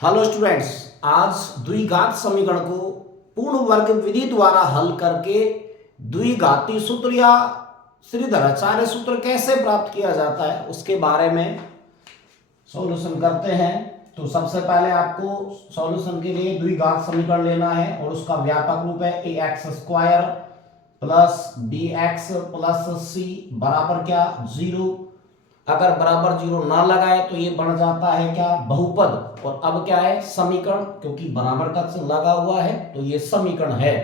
Hello students, आज द्विघात समीकरण को पूर्ण वर्ग विधि द्वारा हल करके द्विघाती सूत्र या श्रीधराचार्य सूत्र कैसे प्राप्त किया जाता है उसके बारे में सॉल्यूशन करते हैं। तो सबसे पहले आपको सॉल्यूशन के लिए द्विघात समीकरण लेना है और उसका व्यापक रूप है a x square plus b x plus c बराबर क्या 0। अगर बराबर 0 ना लगाए तो ये बन जाता है क्या बहुपद, और अब क्या है समीकरण, क्योंकि बराबर का चिन्ह लगा हुआ है तो ये समीकरण है।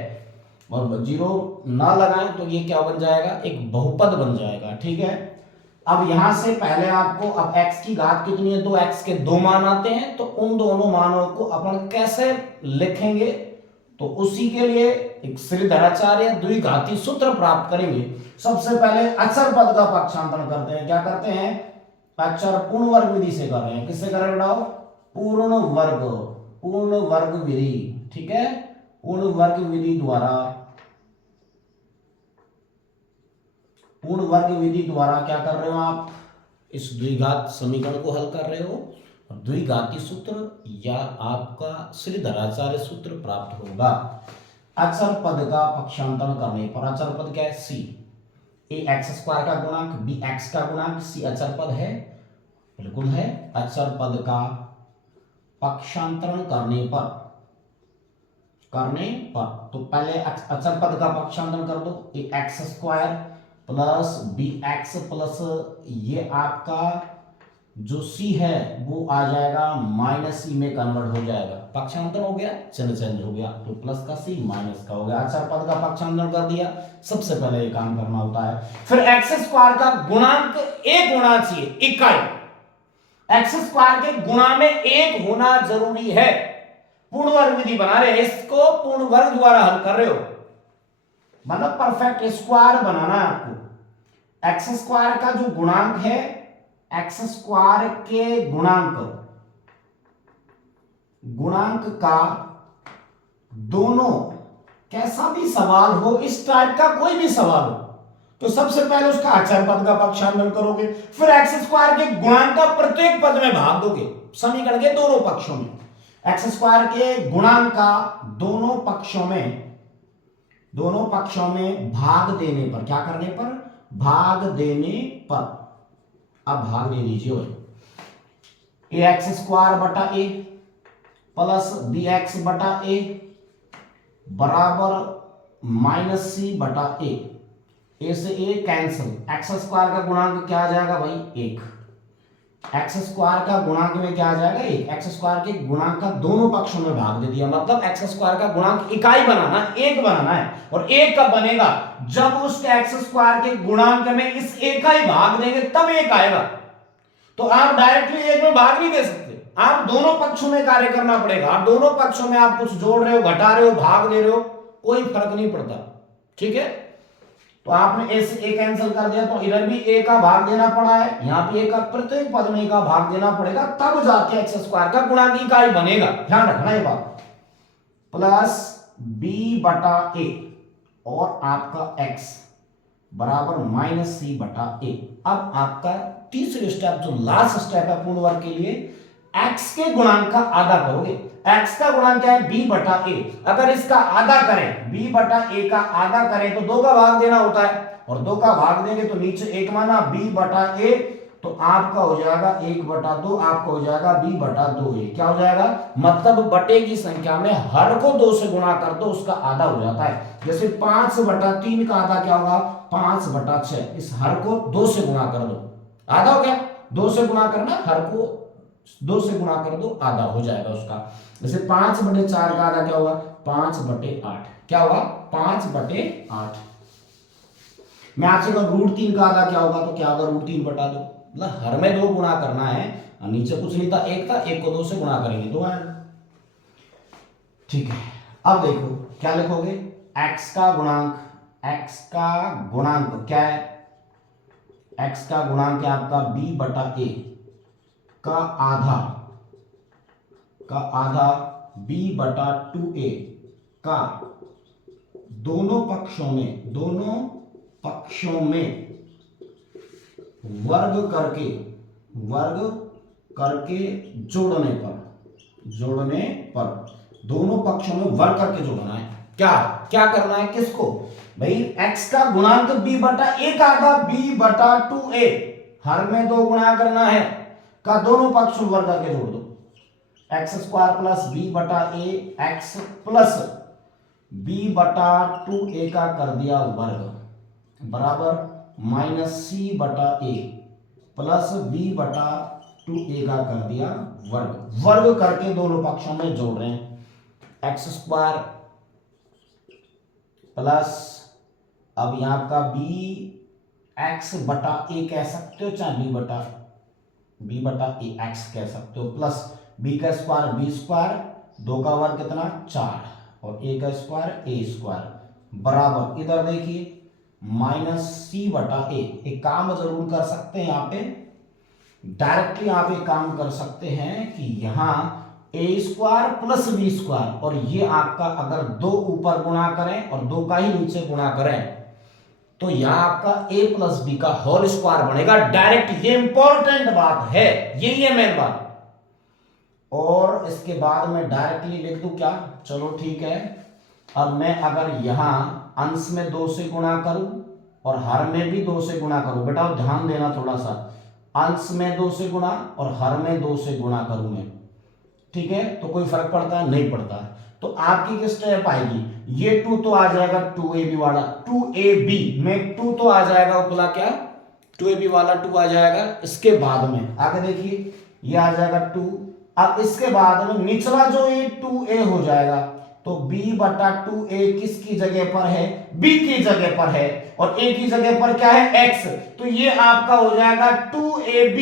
और 0 ना लगाए तो ये क्या बन जाएगा, एक बहुपद बन जाएगा। ठीक है, अब यहां से पहले आपको अब x की घात कितनी है, तो x के दो मान आते हैं, तो उन दोनों मानों को अपन कैसे लिखेंगे, तो उसी के लिए एक श्रीधराचार्य द्विघाती सूत्र प्राप्त करेंगे। सबसे पहले अचर पद का पक्षांतरण करते हैं। क्या करते हैं, अचर पूर्ण वर्ग विधि से कर रहे हैं। किससे कर रहे हैं बताओ, पूर्ण वर्ग विधि। ठीक है, पूर्ण वर्ग विधि द्वारा क्या कर रहे हो आप, इस द्विघात समीकरण को हल कर रहे हो। द्विघाती सूत्र या आपका श्रीधराचार्य सूत्र प्राप्त होगा। अचर पद का पक्षांतरण करने पर, अचर पद क्या है सी, ए एक्स स्क्वायर का गुणांक बी एक्स का गुणांक, सी अचर पद है, बिल्कुल है। अचर पद का पक्षांतरण करने पर तो पहले अचर पद का पक्षांतरण कर दो, a x square plus b x plus ये आपका जो सी है वो आ जाएगा माइनस सी में कन्वर्ट हो जाएगा। पक्षांतर हो गया, चिन्ह चेंज हो गया, तो प्लस का सी माइनस का हो गया। अचर पद का पक्षांतर कर दिया, सबसे पहले ये काम करना होता है। फिर एक्स स्क्वायर का गुणांक एक होना चाहिए, इकाई। एक्स स्क्वायर के गुणा में एक होना जरूरी है। पूर्ण वर्ग विधि बना रहे हैं, इसको पूर्ण वर्ग द्वारा हल कर रहे हो, मतलब परफेक्ट स्क्वायर बनाना है आपको। एक्स स्क्वायर का जो गुणांक है, एक्स स्क्वायर के गुणांक का दोनों, कैसा भी सवाल हो, इस टाइप का कोई भी सवाल हो, तो सबसे पहले उसका अचर पद का पक्षांतरण करोगे, फिर एक्स स्क्वायर के गुणांक का प्रत्येक पद में भाग दोगे समीकरण के दोनों पक्षों में। एक्स स्क्वायर के गुणांक का दोनों पक्षों में भाग देने पर, क्या करने पर, भाग देने पर। अब भाग दे दीजिए, ए एक्स स्क्वायर बटा ए प्लस बी एक्स बटा ए बराबर माइनस सी बटा ए। ए से ए कैंसिल, एक्स स्क्वायर का गुणांक क्या आ जाएगा भाई, एक। एक्स स्क्वायर का गुणांक में क्या आ जाएगा, एक। एक्स स्क्वायर के गुणांक का दोनों पक्षों में भाग दे दिया, मतलब एक्स स्क्वायर का गुणांक इकाई बनाना, एक बनाना है। और एक कब बनेगा, जब उसके एक्स स्क्वायर के गुणांक में इस एक का ही भाग देंगे तब एक आएगा। तो आप डायरेक्टली एक में भाग नहीं दे सकते, आप दोनों पक्षों में कार्य करना पड़ेगा। आप दोनों पक्षों में आप कुछ जोड़ रहे हो, घटा रहे हो, भाग दे रहे हो, कोई फर्क नहीं पड़ता। ठीक है, तो आपने ए से ए कैंसिल कर दिया, तो इधर भी ए का भाग देना पड़ा है, यहां पे ए का प्रत्येक पद में ए का भाग देना पड़ेगा, तब जाके एक्स स्क्वायर का गुणांक इकाई बनेगा। ध्यान रखना ये बात। प्लस बी बटा ए और आपका एक्स बराबर माइनस सी बटा ए। अब आपका तीसरी स्टेप, जो लास्ट स्टेप है पूर्ण वर्ग के लिए, एक्स के गुणांक का आधा करोगे। एक्स का गुणांक क्या है, बी बटा ए। अगर इसका आधा करें, बी बटा ए का आधा करें तो दो का भाग देना होता है, और दो का भाग देंगे तो नीचे एक माना बी बटा ए, तो आपका हो जाएगा एक बटा दो, आपका हो जाएगा बी बटा दो ए। क्या हो जाएगा, मतलब बटे की संख्या में हर को दो से गुणा कर दो, उसका आधा हो जाता है। जैसे 5 बटा 3 का आधा क्या होगा, 5 बटा 6। इस हर को दो से गुणा कर दो, आधा हो गया। दो से गुणा करना, हर को दो से गुणा कर दो, आधा हो जाएगा उसका। जैसे 5 बटे 4 का आधा क्या होगा, 5 बटे 8। क्या होगा, 5 बटे 8। मैं आपसे कहूं रूट 3 का आधा क्या होगा, तो क्या होगा, रूट 3 बटा 2। मतलब हर में दो गुणा करना है, नीचे कुछ नहीं था, एक था, एक को दो से गुणा करेंगे, दो आएगा। ठीक है, अब देखो क्या लिखोगे, एक्स का गुणांक क्या है, एक्स का गुणांक है आपका बी बटा ए का आधा बी बटा 2a का दोनों पक्षों में वर्ग करके जोड़ने पर जोड़ने पर दोनों पक्षों में वर्ग करके जोड़ना है। क्या क्या करना है किसको भाई, x का गुणांक b बटा a का आधा b बटा 2a, हर में 2 गुणा करना है का दोनों पक्षों वर्ग करके जोड़ दो। एक्स स्क्वायर प्लस बी बटा ए एक्स प्लस b बटा 2a का कर दिया वर्ग बराबर माइनस सी बटा ए प्लस b बटा 2a का कर दिया वर्ग। वर्ग करके दोनों पक्षों में जोड़ रहे हैं। एक्स स्क्वायर प्लस अब यहां का b एक्स बटा ए कह सकते हो चाहे b बटा ए एक्स कह सकते हो, प्लस b का स्क्वायर b स्क्वायर, 2 का वर्ग कितना 4 और a का स्क्वायर a स्क्वायर बराबर इधर देखिए माइनस सी बटा ए। एक काम जरूर कर सकते हैं यहाँ पे, डायरेक्टली आप एक काम कर सकते हैं कि यहां ए स्क्वायर प्लस बी स्क्वायर और ये आपका अगर 2 ऊपर गुणा करें और 2 का ही नीचे गुणा करें तो यहां आपका a प्लस बी का होल स्क्वायर बनेगा डायरेक्ट। ये इंपॉर्टेंट बात है, यही है मेन बात। और इसके बाद में डायरेक्टली लिख दूं क्या, चलो ठीक है। अब मैं अगर यहां अंश में 2 से गुणा करूं और हर में भी 2 से गुणा करूं, बेटा ध्यान देना थोड़ा सा, अंश में 2 से गुणा और हर में 2 से गुणा करूं मैं, ठीक है, तो कोई फर्क पड़ता है नहीं पड़ता। तो आपकी किस स्टेप आएगी, ये 2 तो आ जाएगा 2ab वाला, 2ab में 2 तो आ जाएगा उपला क्या 2ab वाला 2 आ जाएगा। इसके बाद में आगे देखिए ये आ जाएगा 2। अब इसके बाद में निचला जो ये 2a हो जाएगा तो b बटा 2a किसकी जगह पर है, b की जगह पर है और a की जगह पर क्या है x, तो ये आपका हो जाएगा 2ab।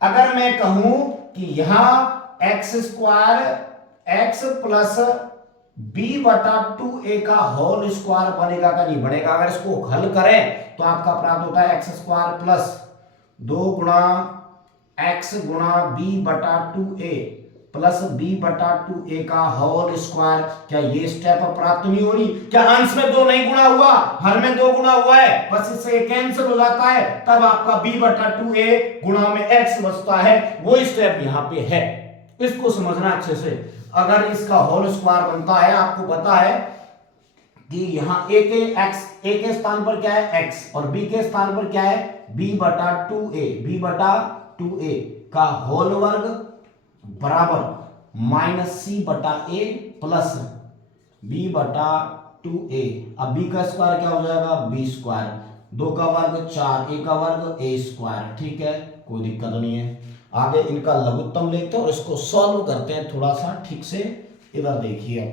अगर मैं कहूं कि यहां x square x plus b बटा 2a का होल स्क्वायर बनेगा का नहीं बनेगा, अगर इसको हल करें तो आपका प्राप्त होता है एक्स स्क्वायर प्लस 2 गुणा एक्स गुणा b बटा 2a प्लस b बटा 2a का होल स्क्वायर। क्या ये स्टेप प्राप्त नहीं हो रही, क्या अंश में 2 नहीं गुणा हुआ, हर में 2 गुणा हुआ है, बस इससे कैंसिल हो जाता है, तब आपका b बटा 2a गुणा में x बचता है, वो स्टेप यहां पे है। इसको समझना अच्छे से। अगर इसका होल स्क्वायर बनता है, आपको पता है कि यहां a के स्थान पर क्या है x और b के स्थान पर क्या है b बटा 2a का होल वर्ग बराबर माइनस सी बटा ए प्लस b बटा 2a। अब b का स्क्वायर क्या हो जाएगा b स्क्वायर, 2 का वर्ग 4, a का वर्ग a स्क्वायर, ठीक है, कोई दिक्कत नहीं है। आगे इनका लघुत्तम लेते हैं और इसको सॉल्व करते हैं थोड़ा सा ठीक से। इधर देखिए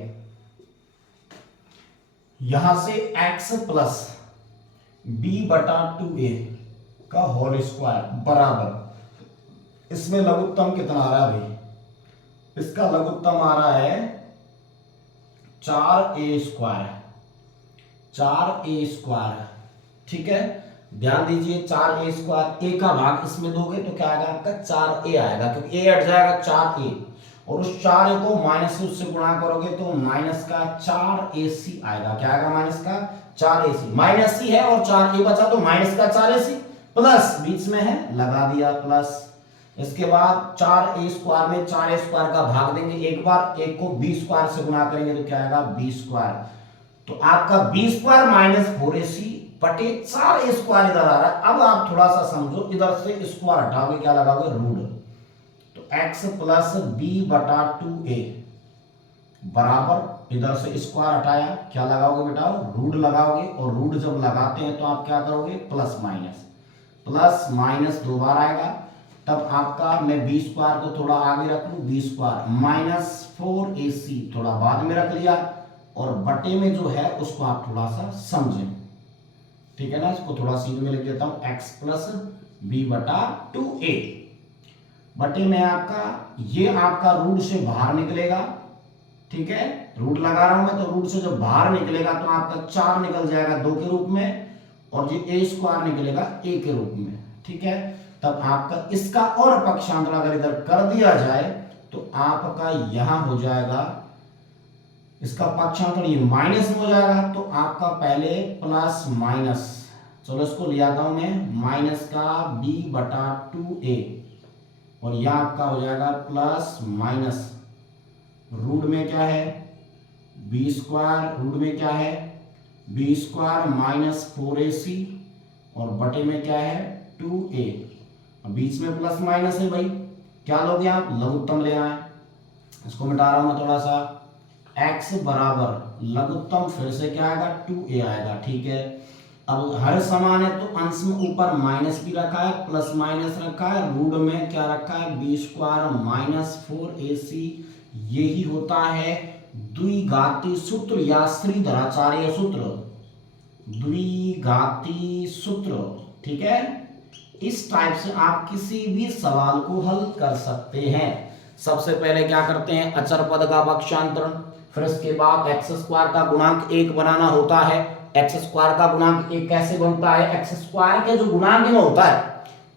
यहां से x प्लस b बटा 2a का होल स्क्वायर बराबर, इसमें लघुत्तम कितना आ रहा है भाई, इसका लघुत्तम आ रहा है 4a स्क्वायर, ठीक है, ध्यान दीजिए 4a स्क्वायर, a का भाग इसमें दोगे तो क्या आएगा आपका 4a आएगा, क्योंकि a हट जाएगा 4a और उस 4a को माइनस से उससे गुणा करोगे तो माइनस का 4ac आएगा। क्या आएगा माइनस का 4ac, माइनस ही है और 4a बचा तो माइनस का 4ac प्लस बीच में है लगा दिया प्लस। इसके बाद 4a स्क्वायर में 4a स्क्वायर का भाग देंगे एक बार, एक को b स्क्वायर से गुणा करेंगे तो क्या आएगा b स्क्वायर, तो आपका b स्क्वायर माइनस 4ac बटे 4a स्क्वायर इधर आ रहा है। अब आप थोड़ा सा समझो, इधर से स्क्वायर हटाओगे क्या लगाओगे रूट, तो x प्लस b बटा 2a बराबर इधर से स्क्वायर हटाया क्या लगाओगे बेटा रूट लगाओगे, और रूट जब लगाते हैं तो आप क्या करोगे प्लस माइनस 2 बार आएगा, तब आपका मैं b स्क्वायर को थोड़ा आगे रख लूं, b स्क्वायर माइनस 4ac थोड़ा बाद में रख लिया, और बटे में जो है उसको आप थोड़ा सा समझें, ठीक है ना। इसको थोड़ा सीध में लिख देता हूं x प्लस b बटा 2a बटे में आपका ये आपका रूट से बाहर निकलेगा, ठीक है, रूट लगा रहा हूं मैं, तो रूट से जब बाहर निकलेगा तो आपका 4 निकल जाएगा 2 के रूप में और ये a स्क्वायर निकलेगा a के रूप में, ठीक है। तब आपका इसका और पक्षांतर अगर इधर कर दिया जाए तो आपका यहां हो जाएगा, इसका पक्षांतर ये माइनस में हो जाएगा, तो आपका पहले प्लस माइनस, चलो इसको ले आता हूं मैं, माइनस का b बटा 2a और यह आपका हो जाएगा प्लस माइनस रूट में क्या है बी स्क्वायर, रूट में क्या है बी स्क्वायर माइनस 4ac और बटे में क्या है 2a, बीच में प्लस माइनस है भाई, क्या लोगे आप लघुत्तम ले आए। इसको मिटा रहा हूं मैं थोड़ा सा, x बराबर लघुत्तम फिर से क्या आएगा 2a आएगा, ठीक है। अब हर समान है तो अंश में ऊपर माइनस भी रखा है प्लस माइनस रखा है, रूट में क्या रखा है बी स्क्वायर माइनस 4ac, यही होता है द्विघाती सूत्र या श्रीधराचार्य सूत्र, द्विघाती सूत्र, ठीक है। इस टाइप से आप किसी भी सवाल को हल कर सकते हैं। सबसे पहले क्या करते हैं अचर पद का पक्षांतरण, फिर इसके बाद एक्स स्क्वायर का गुणांक 1 बनाना होता है। एक्स स्क्वायर का गुणांक 1 कैसे बनता है, एक्स स्क्वायर के जो गुणांक में होता है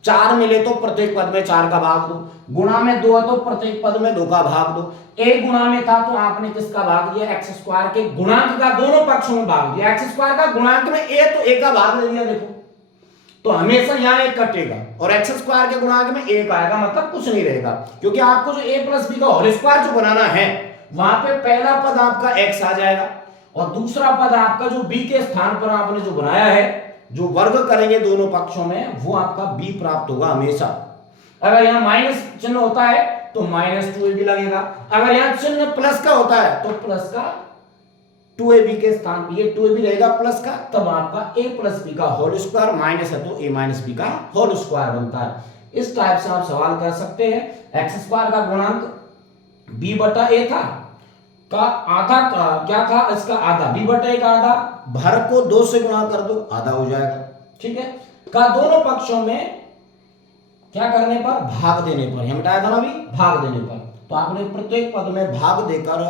4 मिले तो प्रत्येक पद में 4 का भाग दो, गुणा में 2 है तो प्रत्येक पद में 2 का भाग दो। एक गुणा में था तो आपने किसका भाग दिया एक्स स्क्वायर के गुणांक का, दोनों पक्षों में भाग दिया। एक्स स्क्वायर का गुणांक में a तो a का भाग दे दिया, देखो तो हमेशा यहाँ एक कटेगा और एक्स स्क्वायर के गुणांक में 1 आएगा, मतलब कुछ नहीं रहेगा, क्योंकि आपको जो a प्लस बी का होल स्क्वायर जो बनाना है वहां पे पहला पद आपका x आ जाएगा और दूसरा पद आपका जो b के स्थान पर आपने जो बनाया है, जो वर्ग करेंगे दोनों पक्षों में, वो आपका b प्राप्त होगा हमेशा। अगर यहाँ माइनस चिन्ह होता है तो माइनस 2ab लगेगा, अगर यहाँ चिन्ह प्लस का होता है तो प्लस का 2ab के स्थान पर ये 2ab रहेगा प्लस का, तब आपका a प्लस बी का होल स्क्वायर, माइनस है तो a माइनस बी का होल स्क्वायर बनता है। इस टाइप से आप सवाल कर सकते हैं। एक्स स्क्वायर का गुणांक b बटा a था, का आधा क्या था इसका आधा, b बटा a का आधा, भर को 2 से गुणा कर दो आधा हो जाएगा, ठीक है। का दोनों पक्षों में क्या करने पर भाग देने पर, यह बताया था ना अभी भाग देने पर, तो आपने प्रत्येक पद में भाग देकर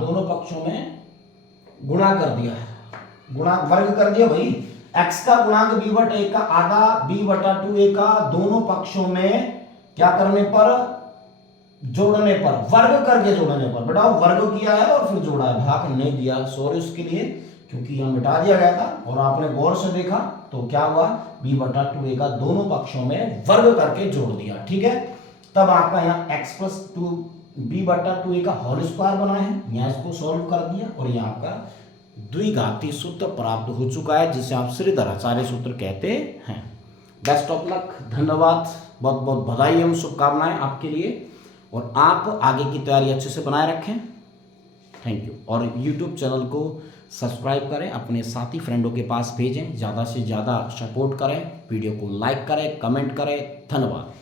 दोनों पक्षों में गुणा कर दिया, गुणा वर्ग कर दिया भाई। x का गुणांक b बटा a का आधा, b बटा 2a का दोनों पक्षों में क्या करने पर जोड़ने पर, वर्ग करके जोड़ने पर, बताओ वर्ग किया है और फिर जोड़ा है, भाग नहीं दिया, सॉरी उसके लिए, क्योंकि यह मिटा दिया गया था और आपने गौर से देखा तो क्या हुआ b बटा 2a का दोनों पक्षों में वर्ग करके जोड़ दिया, ठीक है। तब आपका यहाँ x प्लस 2b बटा 2a का होल स्क्वायर बना है, यहाँ इसको सॉल्व कर दिया और यहाँ आपका द्विघाती सूत्र प्राप्त हो चुका है, जिसे आप श्रीधराचार्य सूत्र कहते हैं। बेस्ट ऑफ लक, धन्यवाद, बहुत बहुत बधाई एवं शुभकामनाएं आपके लिए, और आप आगे की तैयारी अच्छे से बनाए रखें। Thank you. और यूट्यूब चैनल को सब्सक्राइब करें, अपने साथी फ्रेंडों के पास भेजें, ज़्यादा से ज़्यादा सपोर्ट करें, वीडियो को लाइक करें, कमेंट करें। धन्यवाद।